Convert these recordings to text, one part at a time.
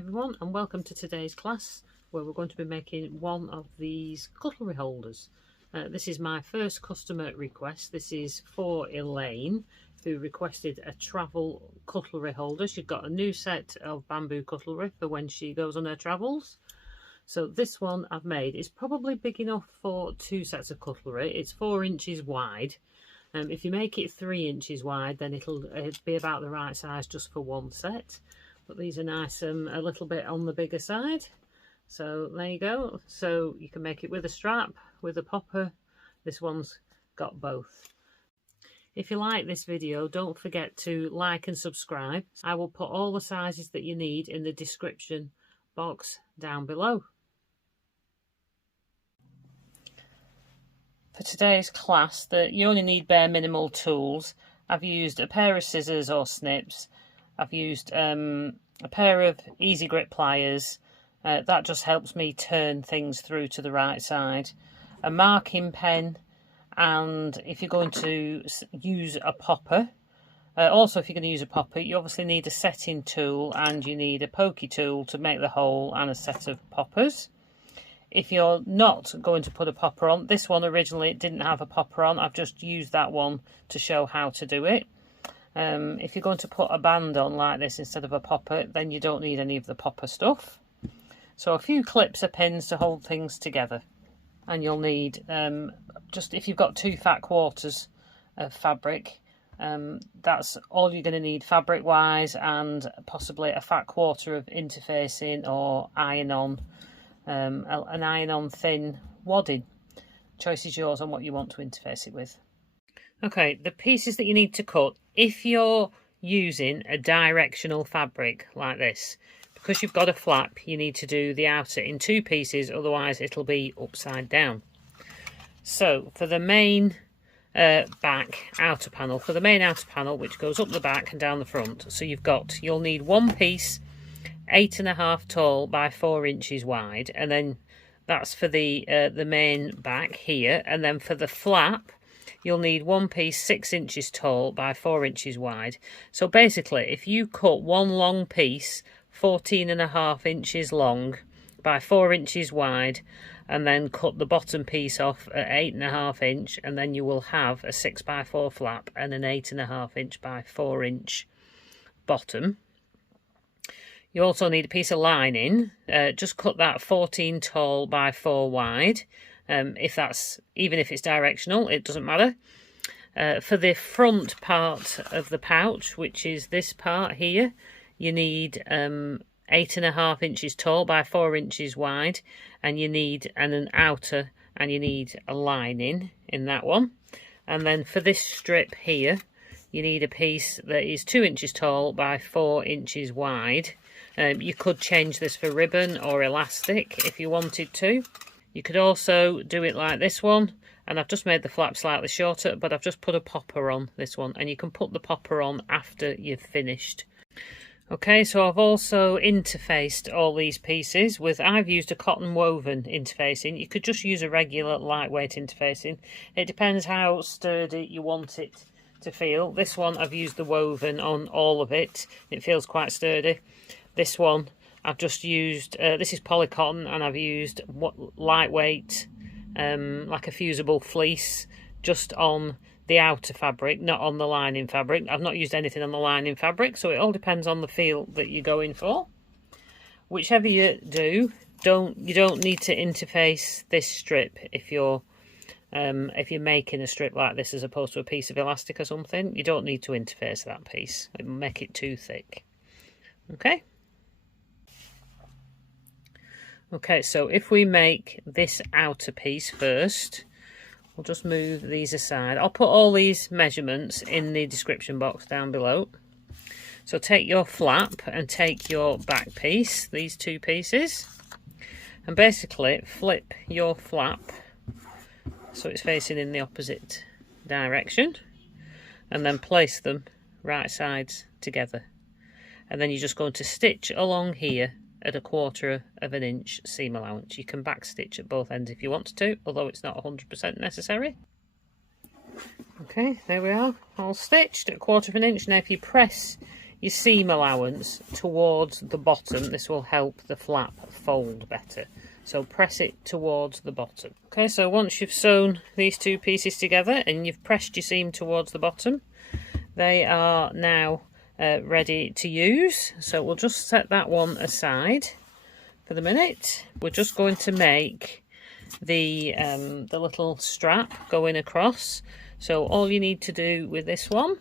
everyone, and welcome to today's class where we're going to be making one of these cutlery holders. This is my first customer request. This is for Elaine, who requested a travel cutlery holder. She's got a new set of bamboo cutlery for when she goes on her travels. So this one I've made is probably big enough for two sets of cutlery. It's 4 inches wide. If you make it 3 inches wide, then it'll be about the right size just for one set. But these are nice, a little bit on the bigger side. So there you go. So you can make it with a strap, with a popper. This one's got both. If you like this video, don't forget to like and subscribe. I will put all the sizes that you need in the description box down below. For today's class, you only need bare minimal tools. I've used a pair of scissors or snips. I've used a pair of easy grip pliers. That just helps me turn things through to the right side. A marking pen, and if you're going to use a popper, also if you're going to use a popper, you obviously need a setting tool and you need a pokey tool to make the hole and a set of poppers. If you're not going to put a popper on, this one originally didn't have a popper on. I've just used that one to show how to do it. If you're going to put a band on like this instead of a popper, then you don't need any of the popper stuff. So a few clips or pins to hold things together. And you'll need, just if you've got 2 fat quarters of fabric, that's all you're going to need fabric wise, and possibly a fat quarter of interfacing or iron-on, an iron-on thin wadding. Choice is yours on what you want to interface it with. Okay, the pieces that you need to cut, if you're using a directional fabric like this, because you've got a flap, you need to do the outer in 2 pieces, otherwise it'll be upside down. So for the main back outer panel, which goes up the back and down the front, so you'll need one piece 8.5 tall by 4 inches wide, and then that's for the main back here. And then for the flap, you'll need one piece 6 inches tall by 4 inches wide. So basically, if you cut one long piece 14.5 inches long by 4 inches wide, and then cut the bottom piece off at 8.5 inch, and then you will have a 6 by 4 flap and an 8.5 inch by 4 inch bottom. You also need a piece of lining. Just cut that 14 tall by 4 wide. Even if it's directional, it doesn't matter. For the front part of the pouch, which is this part here, you need 8.5 inches tall by 4 inches wide, and you need an outer, and you need a lining in that one. And then for this strip here, you need a piece that is 2 inches tall by 4 inches wide. You could change this for ribbon or elastic if you wanted to. You could also do it like this one, and I've just made the flap slightly shorter, but I've just put a popper on this one, and you can put the popper on after you've finished. Okay, so I've also interfaced all these pieces I've used a cotton woven interfacing. You could just use a regular lightweight interfacing. It depends how sturdy you want it to feel. This one I've used the woven on all of it. It feels quite sturdy. This one I've just used, this is polycotton, and I've used lightweight, like a fusible fleece, just on the outer fabric, not on the lining fabric. I've not used anything on the lining fabric, so it all depends on the feel that you're going for. Whichever you do, you don't need to interface this strip if you're making a strip like this as opposed to a piece of elastic or something. You don't need to interface that piece. It will make it too thick. Okay. Okay, so if we make this outer piece first, we'll just move these aside. I'll put all these measurements in the description box down below. So take your flap and take your back piece, these 2 pieces, and basically flip your flap so it's facing in the opposite direction, and then place them right sides together. And then you're just going to stitch along here at 1/4 of an inch seam allowance. You can back stitch at both ends if you want to, although it's not 100% necessary. Okay, there we are, all stitched at 1/4 of an inch. Now if you press your seam allowance towards the bottom. This will help the flap fold better. So press it towards the bottom. Okay, so once you've sewn these two pieces together and you've pressed your seam towards the bottom, they are now ready to use. So we'll just set that one aside for the minute. We're just going to make the little strap going across. So all you need to do with this one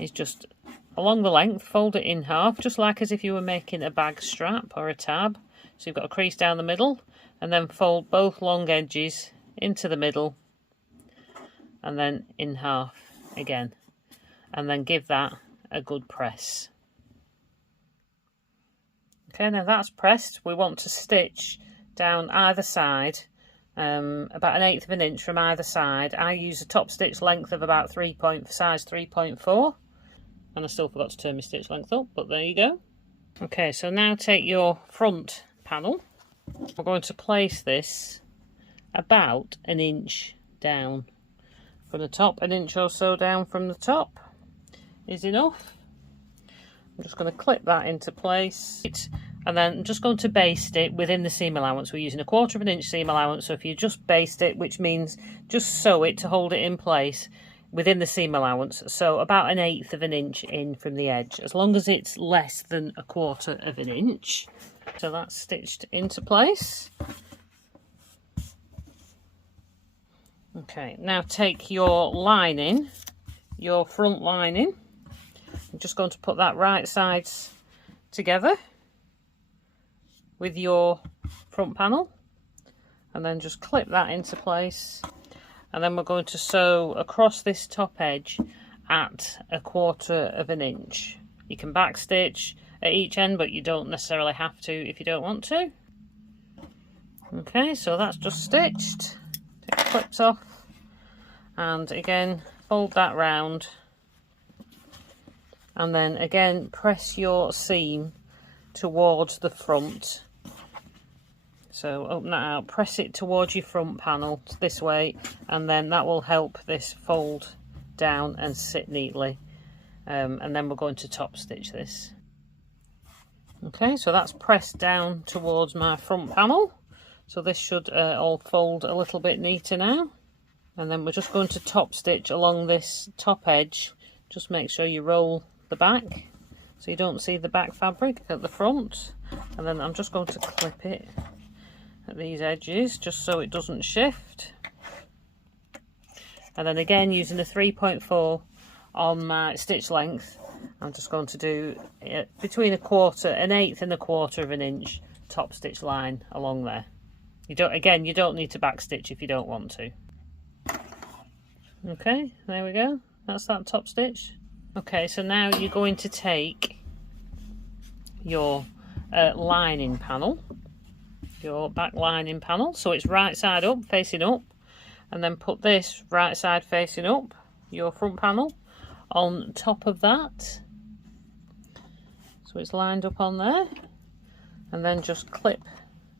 is just along the length, fold it in half, just like as if you were making a bag strap or a tab. So you've got a crease down the middle, and then fold both long edges into the middle and then in half again, and then give that a good press. Okay, now that's pressed. We want to stitch down either side, about 1/8 of an inch from either side. I use a top stitch length of about size 3.4, and I still forgot to turn my stitch length up, but there you go. Okay, so now take your front panel. We're going to place this about 1 inch down from the top. 1 inch or so down from the top is enough. I'm just going to clip that into place, and then I'm just going to baste it within the seam allowance. We're using 1/4 of an inch seam allowance, so if you just baste it, which means just sew it to hold it in place within the seam allowance, so about 1/8 of an inch in from the edge, as long as it's less than 1/4 of an inch. So that's stitched into place. Okay, now take your lining, your front lining. I'm just going to put that right sides together with your front panel, and then just clip that into place. And then we're going to sew across this top edge at 1/4 of an inch. You can back stitch at each end, but you don't necessarily have to if you don't want to. Okay, so that's just stitched. Take the clips off, and again fold that round, and then again press your seam towards the front. So open that out, press it towards your front panel this way, and then that will help this fold down and sit neatly. And then we're going to top stitch this. Okay, so that's pressed down towards my front panel. So this should all fold a little bit neater now. And then we're just going to top stitch along this top edge. Just make sure you roll the back so you don't see the back fabric at the front. And then I'm just going to clip it at these edges just so it doesn't shift. And then again, using a 3.4 on my stitch length, I'm just going to do between 1/8 and 1/4 of an inch top stitch line along there. You don't need to back stitch if you don't want to. Okay, there we go, that's that top stitch. Okay, so now you're going to take your lining panel, your back lining panel, so it's right side up, facing up, and then put this right side facing up, your front panel, on top of that, so it's lined up on there, and then just clip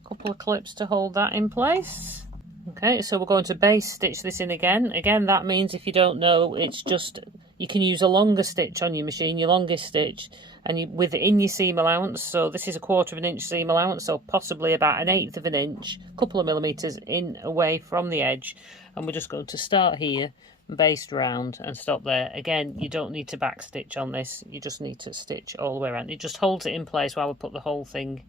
a couple of clips to hold that in place. Okay, so we're going to base stitch this in again. Again, that means, if you don't know, it's just, you can use a longer stitch on your machine, your longest stitch, and within your seam allowance. So this is 1/4 of an inch seam allowance, so possibly about 1/8 of an inch, a couple of millimeters in away from the edge. And we're just going to start here and baste round and stop there. Again, you don't need to back stitch on this, you just need to stitch all the way around. It just holds it in place while we put the whole thing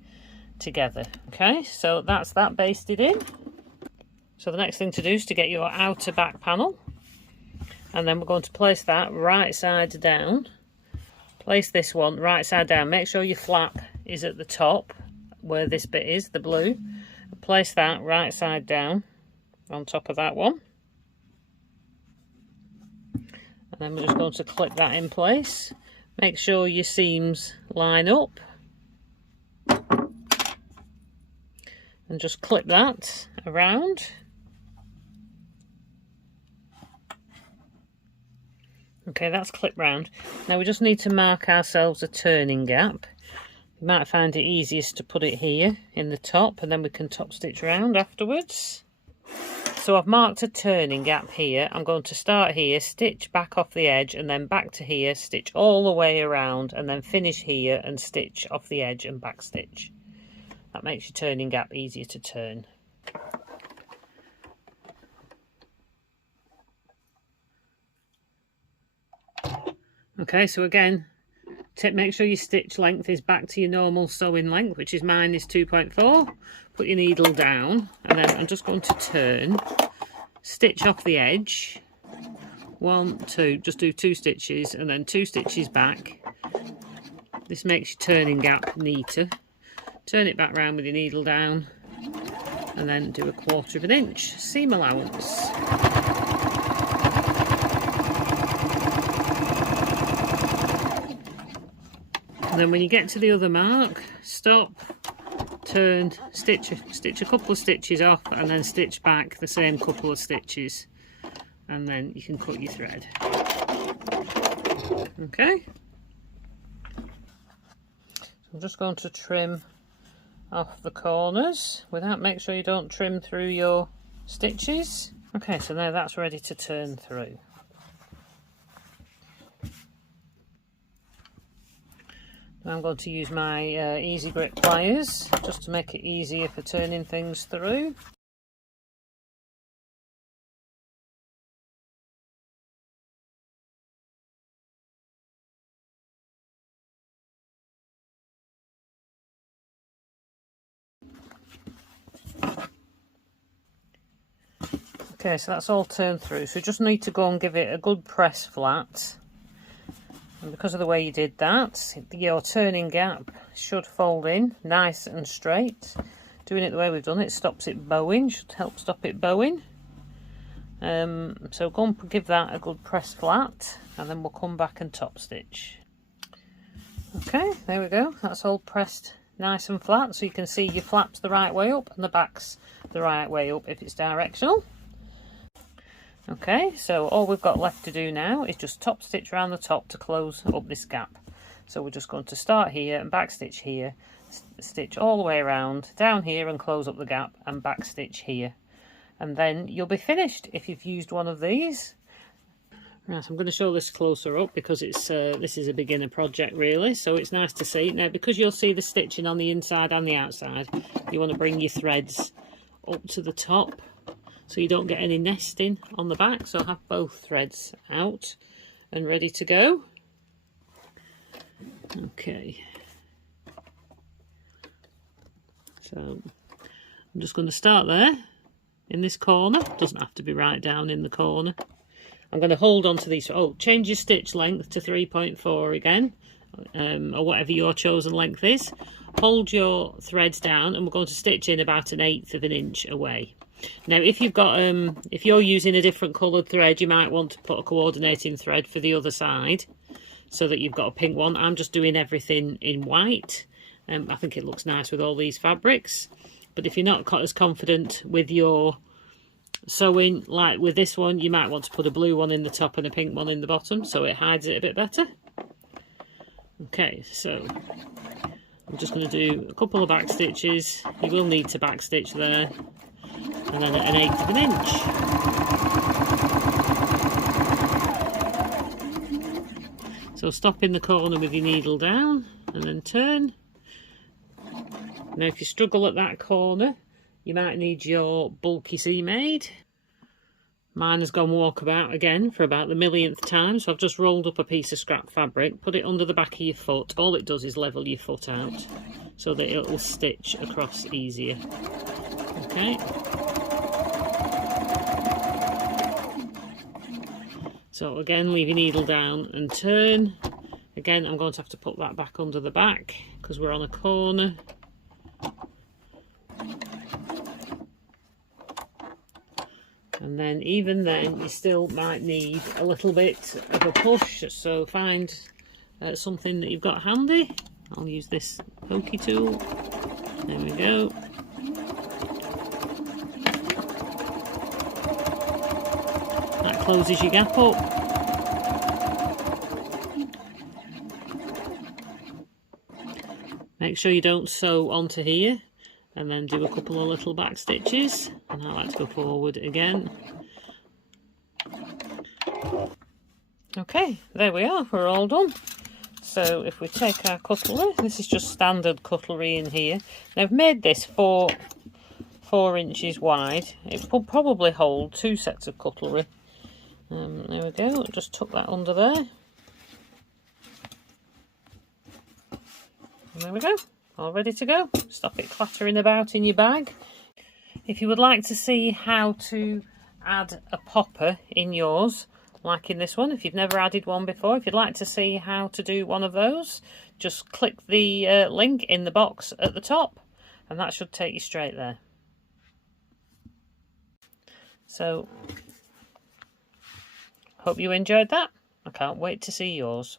together. Okay, so that's that basted in. So the next thing to do is to get your outer back panel, and then we're going to place that right side down. Place this one right side down. Make sure your flap is at the top where this bit is, the blue. Place that right side down on top of that one. And then we're just going to clip that in place. Make sure your seams line up. And just clip that around. Okay, that's clipped round. Now we just need to mark ourselves a turning gap. You might find it easiest to put it here in the top, and then we can top stitch around afterwards. so I've marked a turning gap here. I'm going to start here, stitch back off the edge, and then back to here, stitch all the way around, and then finish here and stitch off the edge and back stitch. That makes your turning gap easier to turn. Okay, so again, make sure your stitch length is back to your normal sewing length, which is mine is 2.4. Put your needle down, and then I'm just going to turn, stitch off the edge, 1, 2, just do 2 stitches, and then 2 stitches back. This makes your turning gap neater. Turn it back round with your needle down, and then do 1/4 inch seam allowance. And then when you get to the other mark, stop, turn, stitch a couple of stitches off, and then stitch back the same couple of stitches, and then you can cut your thread. Okay, so I'm just going to trim off the corners make sure you don't trim through your stitches. Okay, so now that's ready to turn through. I'm going to use my easy grip pliers just to make it easier for turning things through. Okay, so that's all turned through, so you just need to go and give it a good press flat. And because of the way you did that, your turning gap should fold in nice and straight. Doing it the way we've done it stops it bowing, should help stop it bowing. So go and give that a good press flat, and then we'll come back and top stitch. Okay, there we go, that's all pressed nice and flat, so you can see your flaps the right way up and the backs the right way up if it's directional. Okay, so all we've got left to do now is just top stitch around the top to close up this gap. So we're just going to start here and back stitch here, stitch all the way around, down here and close up the gap, and back stitch here. And then you'll be finished if you've used one of these. Right, I'm going to show this closer up because it's this is a beginner project really, so it's nice to see. Now because you'll see the stitching on the inside and the outside, you want to bring your threads up to the top, so you don't get any nesting on the back. So have both threads out and ready to go. Okay, so I'm just going to start there in this corner. Doesn't have to be right down in the corner. I'm going to hold on to these. Oh, change your stitch length to 3.4 again, or whatever your chosen length is. Hold your threads down, and we're going to stitch in about 1/8 inch away. Now if you've got if you're using a different coloured thread, you might want to put a coordinating thread for the other side so that you've got a pink one. I'm just doing everything in white. I think it looks nice with all these fabrics, but if you're not as confident with your sewing like with this one, you might want to put a blue one in the top and a pink one in the bottom so it hides it a bit better. Okay, so I'm just going to do a couple of back stitches. You will need to back stitch there, and then 1/8 inch. So stop in the corner with your needle down and then turn. Now if you struggle at that corner, you might need your bulky seam aid. Mine has gone walkabout again for about the millionth time, so I've just rolled up a piece of scrap fabric, put it under the back of your foot. All it does is level your foot out so that it will stitch across easier. Okay. So again, leave your needle down and turn. Again, I'm going to have to put that back under the back because we're on a corner. And then even then you still might need a little bit of a push, so find something that you've got handy. I'll use this pokey tool. There we go. That closes your gap up. Make sure you don't sew onto here. and then do a couple of little back stitches, and I like to go forward again. Okay, there we are, we're all done. So if we take our cutlery, this is just standard cutlery in here. Now I've made this 4 inches wide. It will probably hold 2 sets of cutlery. There we go, just tuck that under there. And there we go, all ready to go. Stop it clattering about in your bag. If you would like to see how to add a popper in yours, like in this one, if you've never added one before, if you'd like to see how to do one of those, just click the link in the box at the top, and that should take you straight there. So, hope you enjoyed that. I can't wait to see yours.